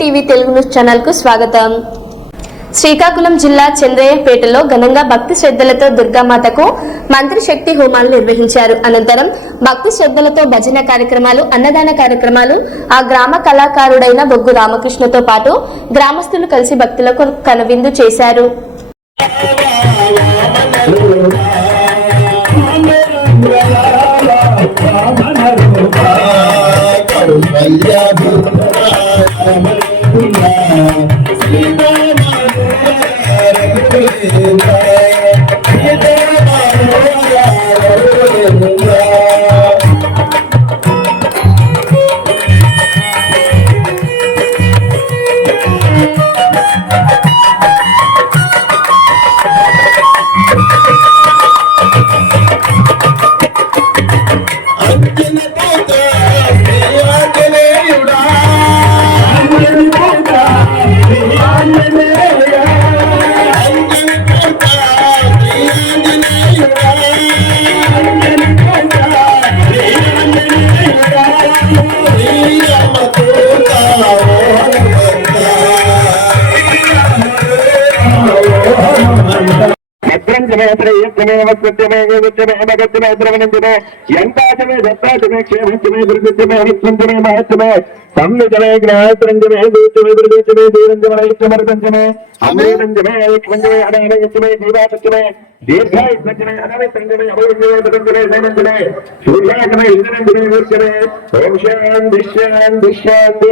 TV Telugu news ఛానల్కు స్వాగతం. శ్రీకాకుళం జిల్లా చంద్రయ్యపేటలో ఘనంగా భక్తి శ్రద్ధలతో దుర్గామాతకు మంత్రి శక్తి హోమాలు నిర్వహించారు. అనంతరం భక్తి శ్రద్ధలతో భజన కార్యక్రమాలు అన్నదాన కార్యక్రమాలు ఆ గ్రామ కళాకారుడైన బొగ్గు రామకృష్ణతో పాటు గ్రామస్తులు కలిసి భక్తులకు కనువిందు చేశారు. కరుణయ్యా I'm gonna భద్రంజమే శ్రేయస్యమే సత్యమే విద్యమే భగత్యమే ద్రవణంజమే యంతాచమే దత్తాచమే క్షేమంచమే దుర్గత్యమే నిత్యంజమే మహత్యమే సంవిజమే జ్ఞానత్రంజమే దూచమే దుర్గత్యమే ధీరంజమే ఐక్యమరదంజమే అమృతంజమే ఐక్యంజమే అనానయత్యమే జీవాసత్యమే దీర్ఘాయుష్ణంజమే అనానిత్రంజమే అభయంజమే భగంజమే సైనంజమే సూర్యాజమే ఇంద్రంజమే మూర్ఛమే ఓం శాంతి శాంతి శాంతి